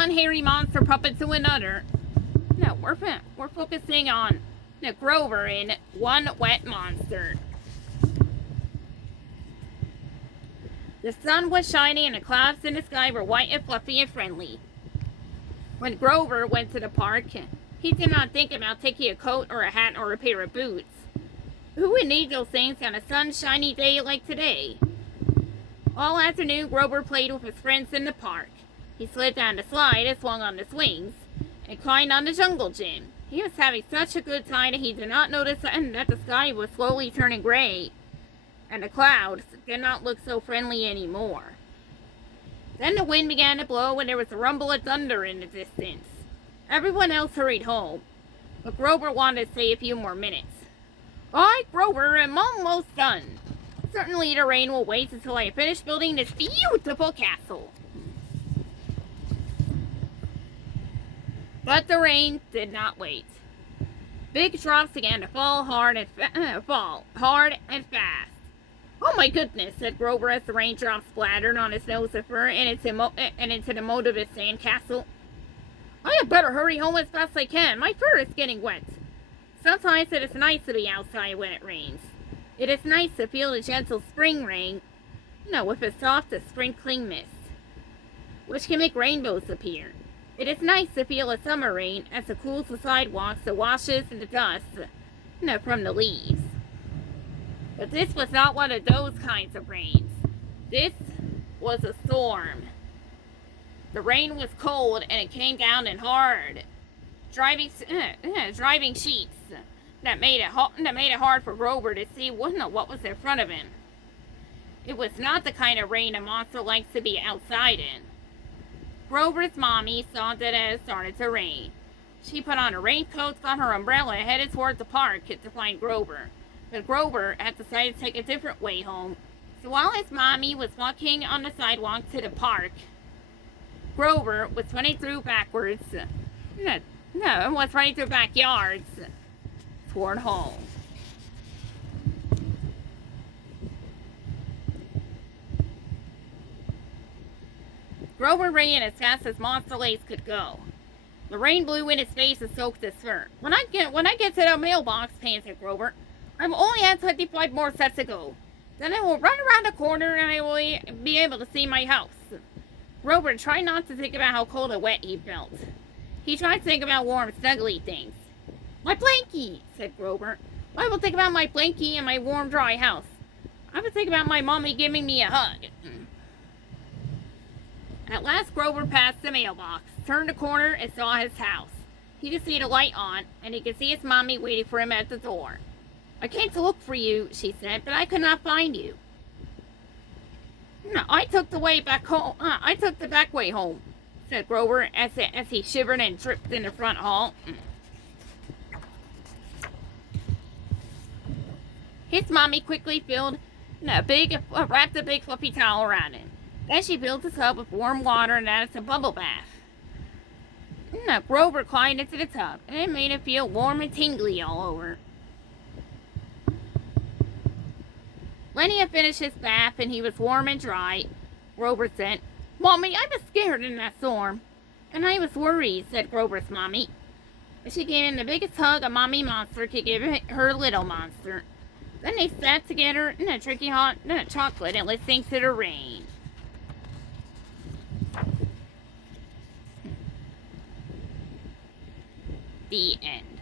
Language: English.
one hairy monster puppet to another. No, we're focusing on Grover in one wet monster. The sun was shining and the clouds in the sky were white and fluffy and friendly. When Grover went to the park, he did not think about taking a coat or a hat or a pair of boots. Who would need those things on a sunshiny day like today? All afternoon, Grover played with his friends in the park. He slid down the slide and swung on the swings and climbed on the jungle gym. He was having such a good time that he did not notice that the sky was slowly turning gray and the clouds did not look so friendly anymore. Then the wind began to blow and there was a rumble of thunder in the distance. Everyone else hurried home, but Grover wanted to stay a few more minutes. I, Grover, am almost done. Certainly the rain will wait until I finish building this beautiful castle. But the rain did not wait. Big drops began to fall hard and fast. Oh my goodness, said Grover as the raindrops splattered on his nose of fur and into the moat of his sandcastle. I had better hurry home as fast as I can. My fur is getting wet. Sometimes it is nice to be outside when it rains. It is nice to feel the gentle spring rain, with a soft sprinkling mist, which can make rainbows appear. It is nice to feel a summer rain as it cools the sidewalks and washes the dust, from the leaves. But this was not one of those kinds of rains. This was a storm. The rain was cold and it came down in hard, driving sheets that made it hard for Grover to see what was in front of him. It was not the kind of rain a monster likes to be outside in. Grover's mommy saw that it had started to rain. She put on a raincoat, got her umbrella, and headed toward the park to find Grover. But Grover had decided to take a different way home. So while his mommy was walking on the sidewalk to the park, Grover was running through backwards. Was running through backyards toward home. Grover ran as fast as monster legs could go. The rain blew in his face and soaked his fur. When I get to the mailbox, panted Grover, I'm only at 25 more steps to go. Then I will run around the corner and I will be able to see my house. Grover tried not to think about how cold and wet he felt. He tried to think about warm, snuggly things. My blankie, said Grover. I will think about my blankie and my warm, dry house. I will think about my mommy giving me a hug. At last Grover passed the mailbox, turned the corner, and saw his house. He could see the light on, and he could see his mommy waiting for him at the door. I came to look for you, she said, but I could not find you. No, I took the way back home. I took the back way home, said Grover as he shivered and dripped in the front hall. His mommy quickly wrapped a big fluffy towel around him. Then she filled the tub with warm water and added some bubble bath. Grover climbed into the tub, and it made him feel warm and tingly all over. When he had finished his bath and he was warm and dry, Grover said, Mommy, I was scared in that storm. And I was worried, said Grover's mommy. She gave him the biggest hug a mommy monster could give her little monster. Then they sat together drinking hot chocolate and listening to the rain. The end.